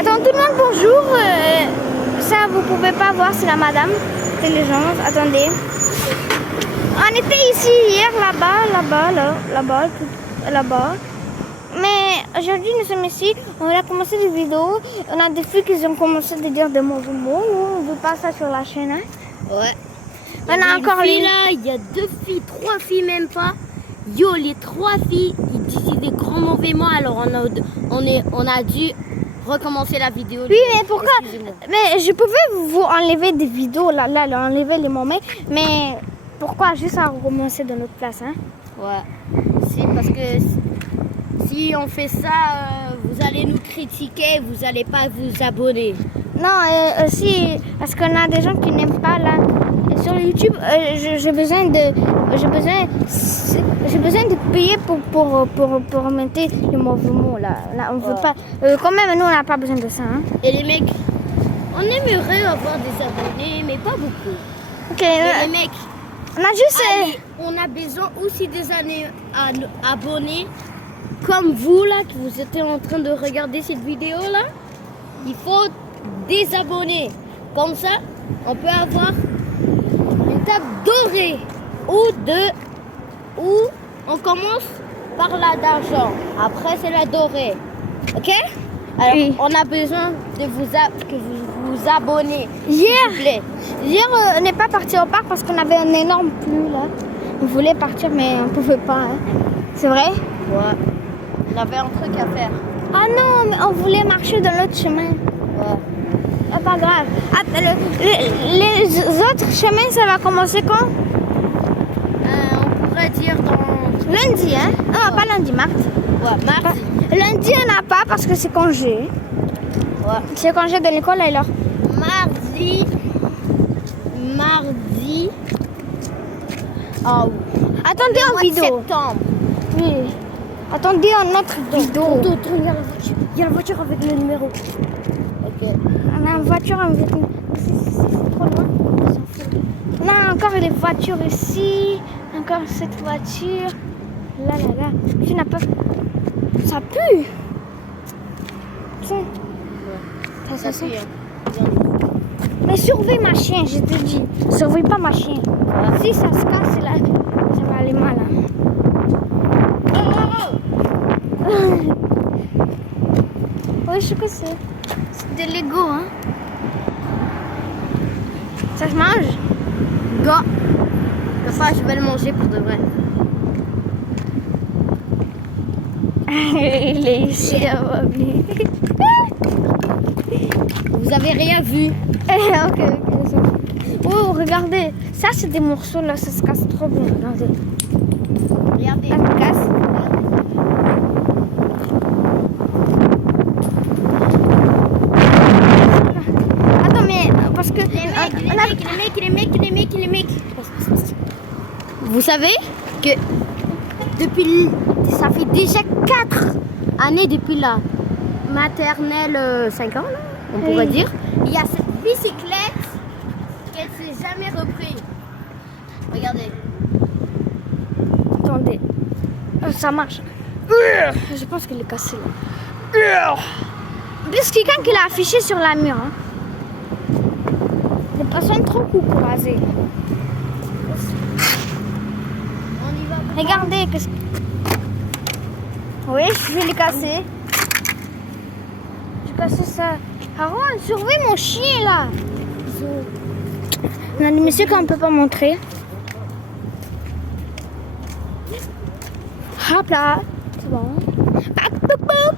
Attends, tout le monde, bonjour. Ça, vous pouvez pas voir, c'est la madame. C'est les gens. Attendez. On était ici hier, là-bas. Mais aujourd'hui, nous sommes ici. On a commencé des vidéos. On a des filles qui ont commencé à dire des mauvais mots. Nous, on ne veut pas ça sur la chaîne. Hein? Ouais. On a encore les là, il y a 2 filles, 3 filles même pas. Yo, les 3 filles, ils disaient des grands mauvais mots. Alors on a dû recommencer la vidéo. Oui, mais pourquoi? Mais je pouvais vous enlever des vidéos, là, enlever les moments. Mais pourquoi juste à recommencer de notre place, hein? Ouais. Si, parce que si on fait ça, vous allez nous critiquer, vous allez pas vous abonner. Non, aussi, parce qu'on a des gens qui n'aiment pas, là. Et sur YouTube, j'ai besoin de payer pour remonter les mauvais mots, là. On veut pas. Quand même, nous, on n'a pas besoin de ça, hein. Et les mecs, on aimerait avoir des abonnés, mais pas beaucoup. Ok. Mais les mecs, on a juste. allez, on a besoin aussi des abonnés comme vous, là, qui vous êtes en train de regarder cette vidéo-là. Il faut des abonnés. Comme ça, on peut avoir une table dorée ou on commence par la d'argent. Après, c'est la dorée. Ok? Alors, Oui. on a besoin de que vous vous abonnez. Hier, on n'est pas parti au parc parce qu'on avait un énorme pluie, là. On voulait partir, mais on pouvait pas, hein. C'est vrai? Ouais. On avait un truc à faire. Ah non, mais on voulait marcher dans l'autre chemin. Ouais. C'est pas grave. Les autres chemins, ça va commencer quand? On pourrait dire dans... Lundi, hein? Non, pas lundi, mardi. Ouais, mardi. Lundi, on n'a pas parce que c'est congé. Ouais. C'est congé de l'école, alors. Mardi. Ah oui. Attendez en Mois de vidéo. septembre. Oui. Attendez en autre vidéo. Il y a la voiture. Il y a la voiture avec le numéro. Ok. On a une voiture avec nous. C'est trop loin. On s'en fout. On a encore des voitures ici. Encore cette voiture. Là. Tu n'as pas... Ça pue. Tiens. Ça sent. Mais surveille ma chienne, je te dis. Surveille pas ma chienne. Si ça se casse, là, ça va aller mal. Hein. Oui, je sais que c'est. C'est des Lego, hein. Ça se mange? Gars. Enfin, je vais le manger pour de vrai. Il est ici, Vous avez rien vu. Ok. Oh, regardez. Ça, c'est des morceaux, là. Ça se casse trop bien. Regardez. Regardez. Ça se casse. Attends, mais parce que... Les mecs. Vous savez que ça fait déjà 4 années depuis la maternelle 5 ans, là, on pourrait dire. Il y a cette bicyclette qu'elle ne s'est jamais reprise. Regardez. Attendez. Ça marche. Je pense qu'il est cassé, là. C'est quelqu'un qui l'a affiché sur la mur. Hein. Des personnes trop courageuses. On y va. Regardez. Oui, je vais le casser. J'ai cassé ça. Aaron, surveille mon chien, là. On a des messieurs qu'on ne peut pas montrer. Hop là. C'est bon.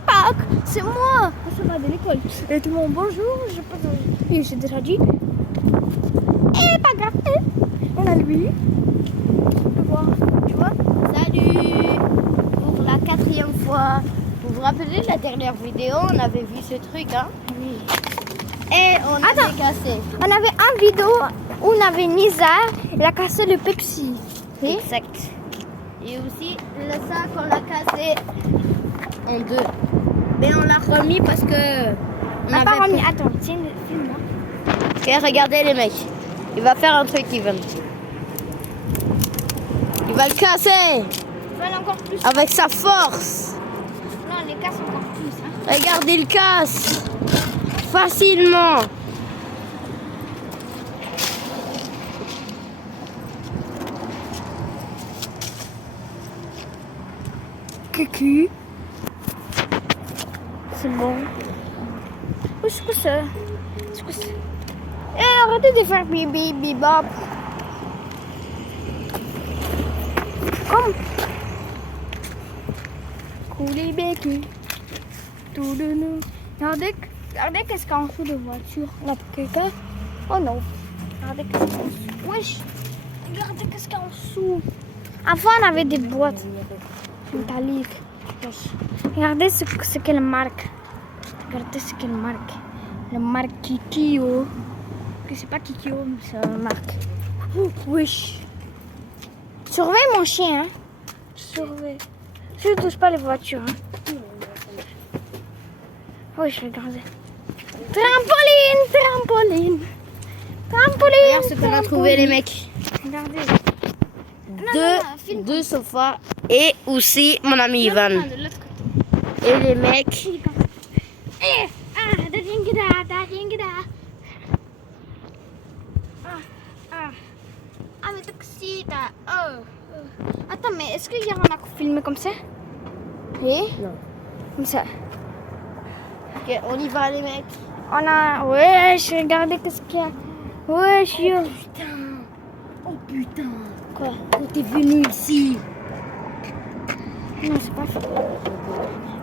Pac. C'est moi. Ça va de l'école. Et tout le monde, bonjour. Je pense que j'ai déjà dit. Et pas grave. On a lui. Tu vois. Salut. Pour la 4e fois. Vous vous rappelez la dernière vidéo, on avait vu ce truc, hein? Oui. Et on avait cassé. On avait une vidéo où on avait Nizar. Il a cassé le Pepsi. Oui? Exact. Et aussi le sac, on l'a cassé en 2. Mais on l'a remis parce que... On n'a pas remis. Attends, tiens, filme-moi. Ok, regardez les mecs. Il va faire un truc, Ivan. Il va le casser. Voilà encore plus. Avec sa force. Non, les casse encore plus. Hein. Regardez, il casse. facilement. Cucu. C'est bon. Oh, c'est quoi ça? C'est quoi ça? Eh, arrêtez de faire bibi bibop. Comme. Couler bécu. Tout de nous. Regardez qu'est-ce qu'il y a en dessous de voiture. Là, pour quelqu'un. Oh non. Regardez qu'est-ce qu'il y a en dessous. Wesh. Regardez qu'est-ce qu'il y a en dessous. Avant, on avait des boîtes métalliques. Regardez ce qu'elle marque. Regardez ce qu'elle marque. La marque Kikio. Que c'est pas Kikio, mais c'est une marque. Wesh. Surveille mon chien. Hein. Surveille. Je ne touche pas les voitures. Hein. Oui, je regarde. Trampoline. Regarde ce qu'on a trouvé, les mecs. Regardez. Deux sofas et aussi mon ami Ivan. De l'autre côté. Et les mecs. Eh, Ah, mais taxi, Attends, mais est-ce qu'hier on a filmé comme ça? Oui? Non. Comme ça. Ok, on y va, les mecs. On a. Wesh, regardez qu'est-ce qu'il y a. Wesh, yo. Oh putain. Quoi? Quand t'es venu ici. Non, c'est pas faux.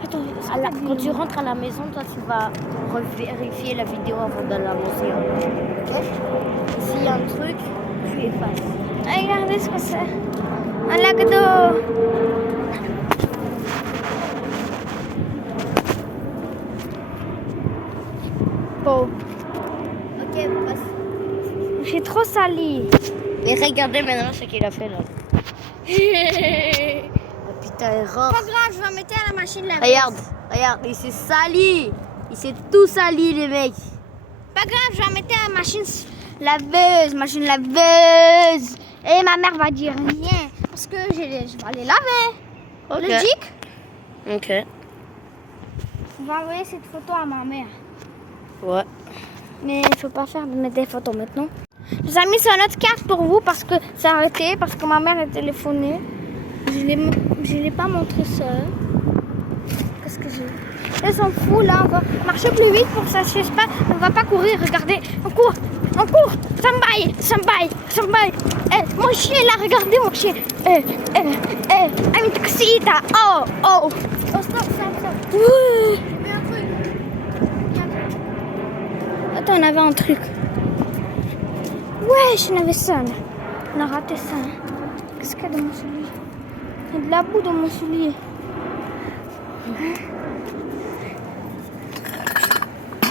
Attends, Quand tu rentres à la maison, toi, tu vas vérifier la vidéo avant d'aller à la maison. Ok? S'il y a un truc, tu effaces. Regardez ce que c'est. Un lac d'eau. Bon. Ok, passe. J'ai trop sali. Et regardez maintenant ce qu'il a fait là. Oh putain, erreur. Pas grave, je vais mettre à la machine là. Regarde, il s'est sali. Il s'est tout sali, les mecs. Pas grave, je vais mettre à la machine laveuse. Et ma mère va dire rien. Parce que je vais aller laver. Ok. Logique. Ok. On va envoyer cette photo à ma mère. Ouais. Mais il faut pas faire de mettre des photos maintenant. Je vous ai mis sur notre carte pour vous parce que ça a arrêté, parce que ma mère a téléphoné. Je l'ai pas montré ça. Qu'est-ce que j'ai? Ils sont fous là, on va marcher plus vite pour que ça se fasse pas. On va pas courir, regardez. On court. Sambaille. Eh, mon chien là, regardez mon chien. I'm taxita. Oh, stop. Ouais. Attends, on avait un truc. Ouais, on avait ça là. On a raté ça. Hein. Qu'est-ce qu'il y a dans mon soulier? Il y a de la boue dans mon soulier.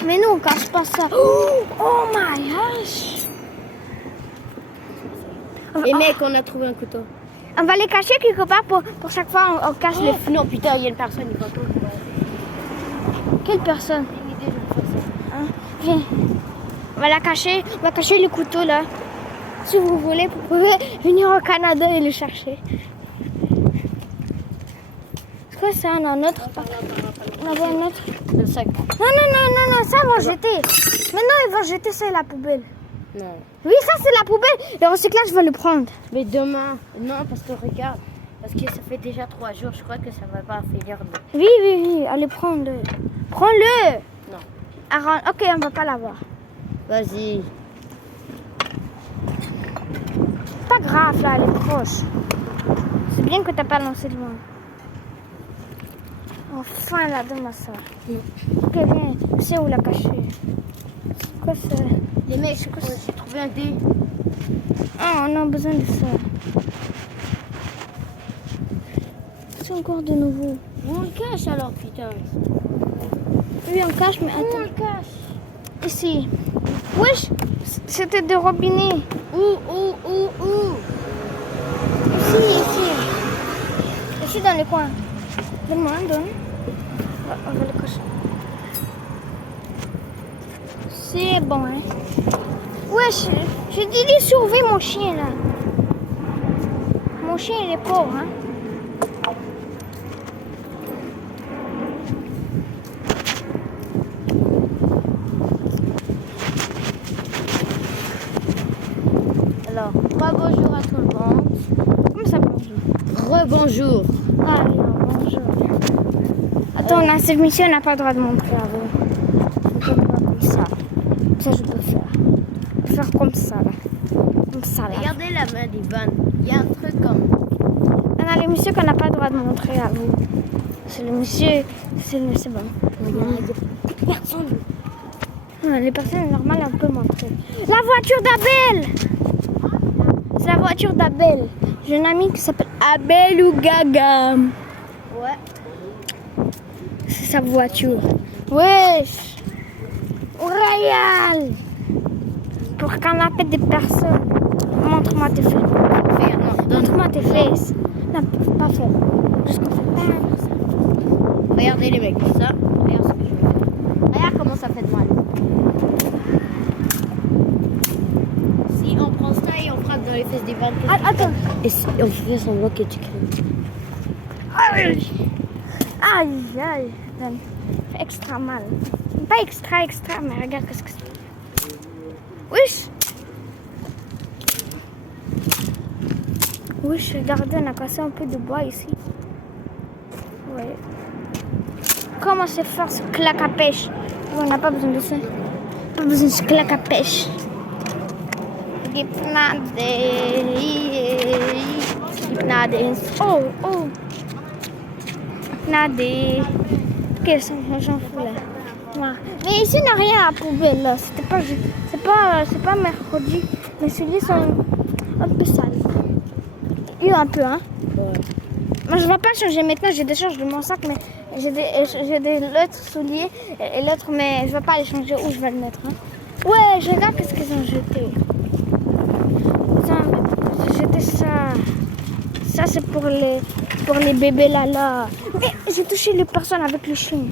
Mais nous, on cache pas ça. Oh my gosh. Les mecs, on a trouvé un couteau. On va les cacher quelque part pour chaque fois on cache les... Non, putain, il y a une personne, il va pas. Quelle personne? Une idée, je vais faire ça. Hein? Viens. On va cacher le couteau là. Si vous voulez, vous pouvez venir au Canada et le chercher. C'est quoi ça? Non, notre. On avait un autre. Le sac. Non, ça ils vont jeter. Maintenant ils vont jeter ça à la poubelle. Non. Oui, ça c'est la poubelle. Le recyclage, je vais le prendre. Mais demain, non, parce que regarde, parce que ça fait déjà 3 jours, je crois que ça va pas finir de... Oui, allez, prends-le. Prends-le. Non. Ok, on va pas l'avoir. Vas-y. Pas grave, là, elle est proche. C'est bien que t'as pas lancé loin. Enfin, là, donne-moi ça. Ok, viens. Je sais où la cacher. C'est quoi ça? Les mecs, j'ai trouvé un dé. Ah, on a besoin de ça. C'est encore de nouveau. On le cache alors, putain. Oui, on cache, mais On attends. le cache. Ici. Wesh, c'était des robinets. Où Ici. Ici dans le coin. Donne-moi, donne. On va le cacher. C'est bon, hein. Wesh, je dis de surveiller mon chien, là. Mon chien, il est pauvre, hein. bonjour. Ah, non, bonjour. Attends, on a cette mission, on n'a pas le droit de montrer à vous. Je peux pas comme ça. Ça, je peux faire. Je peux faire comme ça, là. Comme ça, là. Regardez la main d'Ivan. Il y a un truc comme... On a les messieurs qu'on n'a pas le droit de montrer à vous. C'est le monsieur, c'est bon. Personne. Les personnes normales, on peut montrer. La voiture d'Abel! C'est la voiture d'Abel. J'ai un ami qui s'appelle Abel ou Gagam. Ouais. C'est sa voiture. Wesh! Royal! Pour qu'on appelle des personnes. Montre-moi tes fesses. Montre-moi tes fesses. Non, pas faire. Parce qu'on fait pas ça. Regardez les mecs, ça. Regarde ce que je vais faire. Regarde comment ça fait de mal. Si on prend ça et on frappe dans les fesses d'Ivan. Attends. Et si on fait semblant que tu cries. Aïe, aïe. Ça fait extra mal. Pas extra, mais regarde qu'est-ce que c'est. Wesh! Wesh, regardez, on a cassé un peu de bois ici. Ouais. Comment se faire ce claque à pêche? On n'a pas besoin de ça. Pas besoin de ce claque à pêche. Oh. Nade. Ok, j'en fous là. Ouais. Mais ici, il n'y a rien à la poubelle là. C'est pas mercredi. Mais celui-là, sont un peu sales. Un peu, hein. Ouais. Moi, je ne vais pas changer maintenant. J'ai des changes de mon sac, mais j'ai des lettres souliers et l'autre, mais je ne vais pas les changer où je vais le mettre. Hein. Ouais, je regarde qu'est-ce qu'ils ont jeté. Ils ont jeté ça. Ça, c'est pour les bébés là. Mais j'ai touché les personnes avec le chien.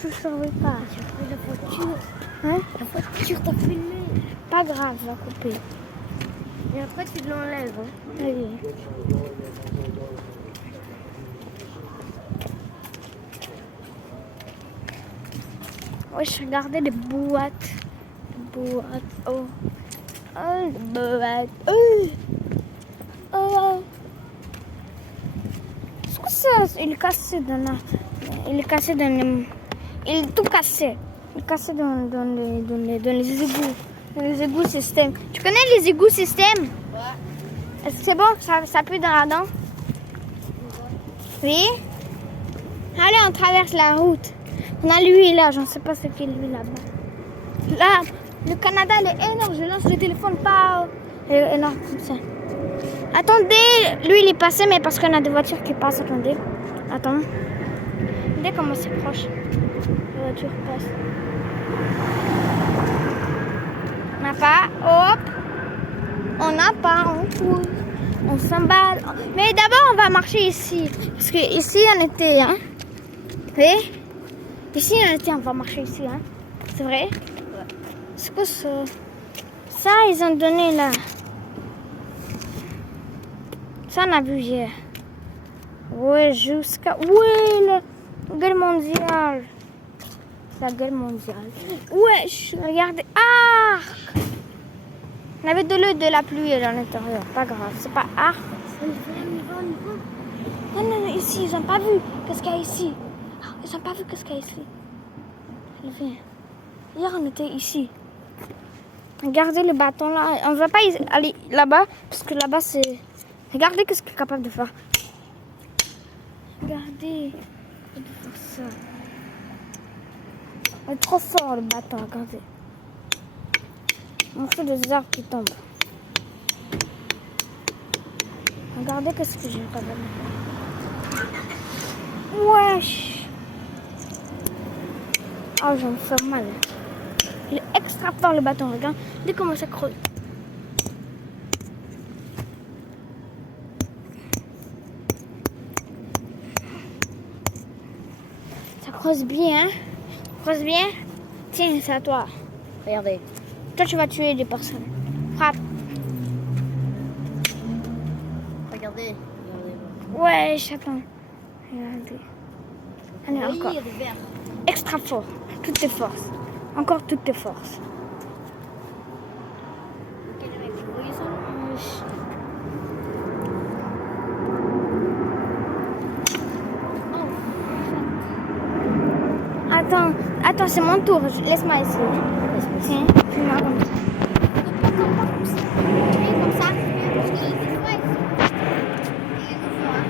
Je ne savais pas. J'ai pris la voiture. Hein? La voiture t'a filmé. Pas grave, je vais couper. Et après, tu l'enlèves. Hein. Oui. Oui, je regardais des boîtes. Oh. Oh, des boîtes. Oh. C'est quoi ça? Il est cassé dans la... Il est cassé dans les... Il est tout cassé. Il est cassé dans les égouts. Dans les égouts système. Tu connais les égouts système? Ouais. Est-ce que c'est bon que ça pue dans la dent? Oui? Allez, on traverse la route. On a lui là, je ne sais pas ce qu'il lui là-bas. Là, le Canada, il est énorme. Je lance le téléphone pas énorme comme ça. Attendez, lui il est passé, mais parce qu'on a des voitures qui passent. Attendez. Attends. Regardez comment c'est proche. La voiture passe. On n'a pas. Hop. On n'a pas. On court. On s'emballe. Mais d'abord, on va marcher ici. Parce que ici, on était. Hein. Oui? Ici, on va marcher ici. Hein. C'est vrai? Ouais. C'est quoi ça? Ça, ils ont donné là. Ça, on a vu hier. Ouais, jusqu'à... Ouais, la guerre mondiale. C'est la guerre mondiale. Ouais, regardez. Arc! On avait de l'eau de la pluie à l'intérieur. Pas grave, c'est pas arc. Non, ici, ils n'ont pas vu. Qu'est-ce qu'il y a ici? Ils n'ont pas vu qu'est-ce qu'il y a ici. Viens. Hier, on était ici. Regardez le bâton là. On ne va pas aller là-bas, parce que là-bas, c'est... Regardez ce qu'il est capable de faire. Regardez. Il peut faire ça. Il est trop fort, le bâton. Regardez. On fait des arbres qui tombent. Regardez ce que j'ai capable de faire. Wesh. Oh, j'en fais mal. Il est extra fort, le bâton. Regardez comment ça creuse. Ça creuse bien, hein? Creuse bien. Tiens, c'est à toi. Regardez. Toi, tu vas tuer des personnes. Frappe. Regardez. Ouais, j'attends. Regardez. Allez, Oui, encore. il est vert. Extra fort. Toutes tes forces. Encore toutes tes forces. Ok, les mecs, vous voyez ça? Attends, c'est mon tour. Laisse-moi essayer. Tiens, fais-moi comme ça. Comme ça. Parce que des fois, il est nouveau, hein.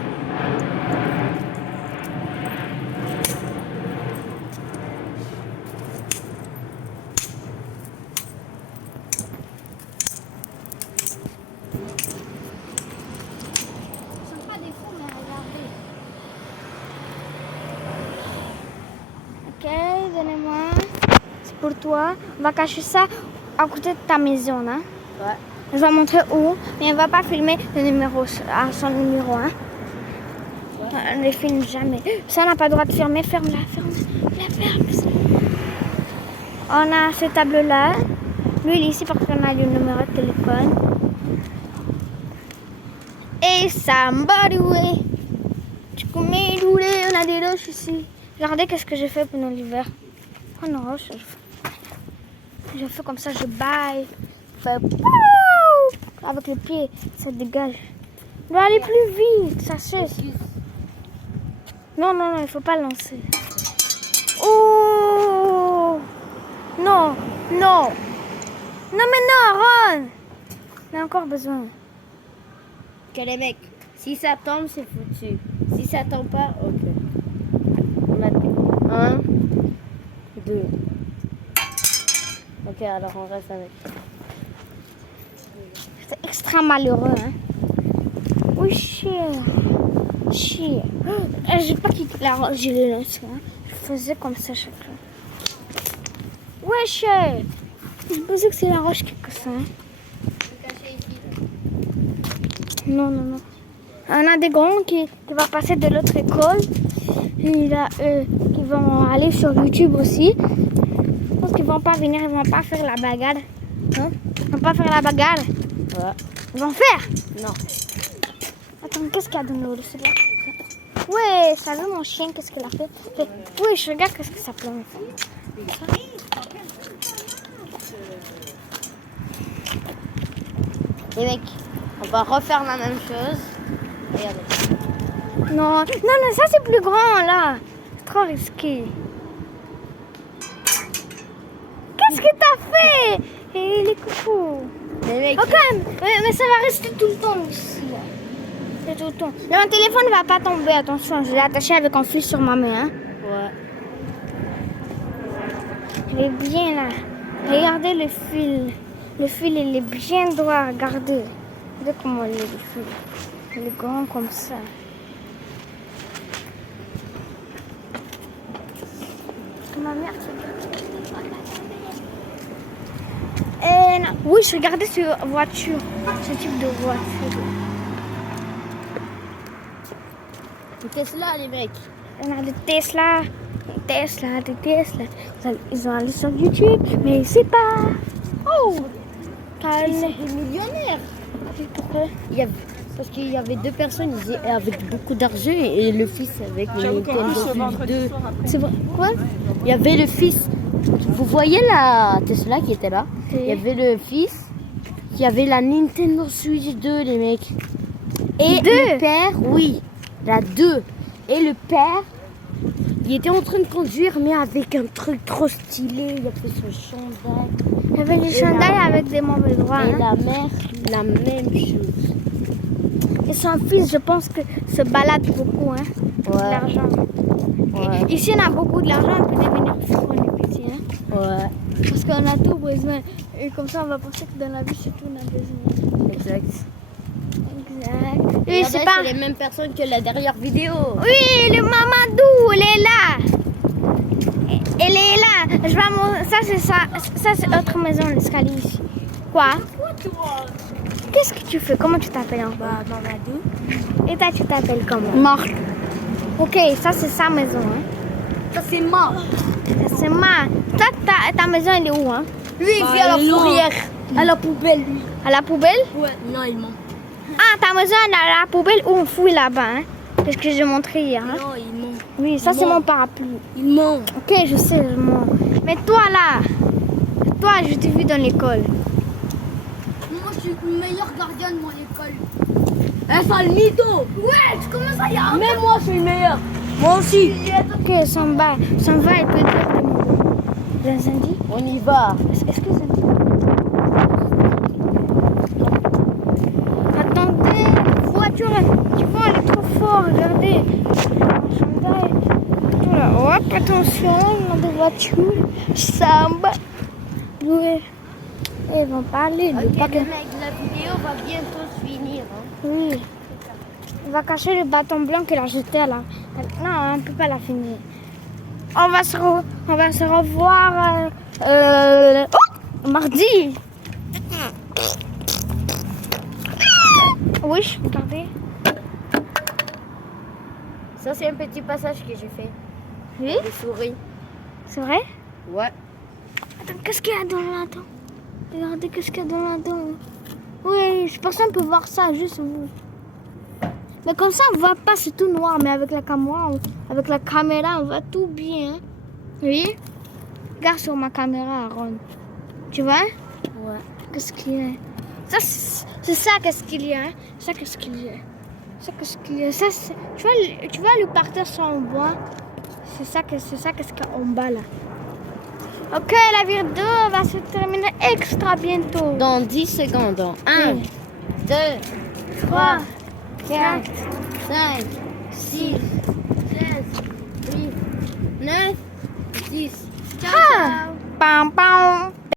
Ce sont pas des fous, mais regardez. Ok, donnez-moi. C'est pour toi. On va cacher ça à côté de ta maison, là. Ouais. Je vais montrer où, mais on va pas filmer le numéro à son numéro, hein. On ne les filme jamais. Ça, on n'a pas le droit de filmer. Ferme-la, ferme-la, ferme. On a ce tableau-là. Lui, il est ici parce qu'on a le numéro de téléphone. Et somebody way. Tu commets rouler, on a des roches ici. Regardez qu'est-ce que j'ai fait pendant l'hiver. Prends une roche. Je fais comme ça, je baille. Je fais pouh avec les pieds, ça dégage. Je dois aller plus vite, ça cesse. Non, non, non, il faut pas lancer. Oh non, non. Non, mais non, Ron. On a encore besoin. Ok les mecs, si ça tombe, c'est foutu. Si ça tombe pas, ok. On a 1, 2. Ok, alors on reste avec. C'est extra malheureux, hein. Oui, chier. Chier. J'ai pas quitté la roche, je l'ai lancé, hein. Je faisais comme ça chaque fois. Ouais, chier. Je pensais que c'est la roche quelque chose, hein. Non, non, non. On a des grands qui vont passer de l'autre école. Et il y a eux qui vont aller sur YouTube aussi. Je pense qu'ils vont pas venir, ils vont pas faire la bagarre. Hein? Ils vont pas faire la bagarre. Ouais. Ils vont faire. Non. Attends, qu'est-ce qu'il y a de l'eau là? Ouais, ça veut mon chien, qu'est-ce qu'il a fait? Oui, je regarde qu'est-ce que ça plante. Les mecs, on va refaire la même chose. Regardez. Non, non, non, ça c'est plus grand là. C'est trop risqué. Qu'est-ce que t'as fait? Et les coucous. Les mecs, Ok, mais ça va rester tout le temps ici. Là. C'est tout le temps. Là, mon téléphone ne va pas tomber, attention. Je l'ai attaché avec un fil sur ma main. Hein. ouais. Il est bien là. Regardez le fil. Le fil, il est bien droit. Regardez. Regardez comment il est, le fil. Il est grand comme ça. Ma mère, non. Oui, je regardais cette voiture. Ce type de voiture. Une Tesla, les mecs. On a des Tesla. Des Tesla. Ils ont allé sur YouTube, mais c'est pas. Oh! Ils sont des millionnaires. Pourquoi? Parce qu'il y avait deux personnes avec beaucoup d'argent et le fils avec le Nintendo Switch 2. C'est vrai. Quoi? Il y avait le fils. Vous voyez la Tesla qui était là? Il y avait le fils qui avait la Nintendo Switch 2, les mecs. Et le père, oui, la 2. Et le père, il était en train de conduire, mais avec un truc trop stylé. Il a fait son chandail. Il y avait des chandails avec des mauvais droits. Et Hein? la mère, la même chose. Et son fils, je pense que se balade beaucoup. Hein? De Ouais. l'argent. Ouais. Et ici, on a beaucoup de l'argent, on peut devenir fou quand on est petit. Hein? Ouais, Parce qu'on a tout besoin. Et comme ça, on va penser que dans la vie, c'est tout on a besoin. exact. Exact. Oui, Regardez, c'est pas. les mêmes personnes que la dernière vidéo. Oui, le Mamadou, elle est là. Elle est là. Je vais ça, c'est ça. Ça, c'est notre maison, l'escalier ici. Quoi? Qu'est-ce que tu fais? Comment tu t'appelles encore? Mamadou. Et toi, tu t'appelles comment? Marc. Ok, ça, c'est sa maison. Hein? Ça c'est Marc. C'est ma. Toi, ta maison, elle est où? Hein? Lui, il vit à la fourrière. À la poubelle, lui. À la poubelle? Ouais, non, il ment. Ah, ta maison, elle est à la poubelle où on fouille là-bas. Hein? C'est ce que j'ai montré hier. Hein? Non, il ment. Oui, ça, c'est mon parapluie. Il ment. Ok, je sais, je mens. Mais toi, là, toi, je t'ai vu dans l'école. Moi, je suis le meilleur gardien de mon école. Eh, ça le mytho. Ouais, tu commences à y avoir. Même moi, je suis le meilleur. Moi aussi. Ok, Samba, elle peut dire des mots. Zandy? On y va. Est-ce que Zandy? Attendez, la voiture, tu vois, elle est trop forte, regardez. Hyundai. Voilà, hop, attention, on a des voitures. Samba. Oui. Ils vont pas aller. Ok, Le les paquet. mecs, la vidéo va bientôt se finir. Hein. Oui. On va cacher le bâton blanc qu'il a jeté là. Non, on ne peut pas la finir. On va se revoir mardi. Oui, regardez. Ça, c'est un petit passage que j'ai fait. Oui, Les souris. c'est vrai? Ouais. Attends, qu'est-ce qu'il y a dans là-dedans? Regardez, qu'est-ce qu'il y a dans là-dedans? Oui, personne peut voir ça, juste vous. Mais comme ça, on voit pas, c'est tout noir. Mais avec la caméra, on voit tout bien. Oui? Regarde sur ma caméra, Aaron. Tu vois? Ouais. Qu'est-ce qu'il y a? Ça, c'est ça, qu'est-ce qu'il y a? Ça, qu'est-ce qu'il y a? Ça, qu'est-ce qu'il y a? Ça, tu vois le parterre sur en bois? C'est ça, qu'est-ce qu'il y a en bas, là. Ok, la vidéo va se terminer extra bientôt. Dans 10 secondes. 1, 2, 3, 4, 5, 6, 7, 8, 9, 10. Ciao, ciao. Pam, pam.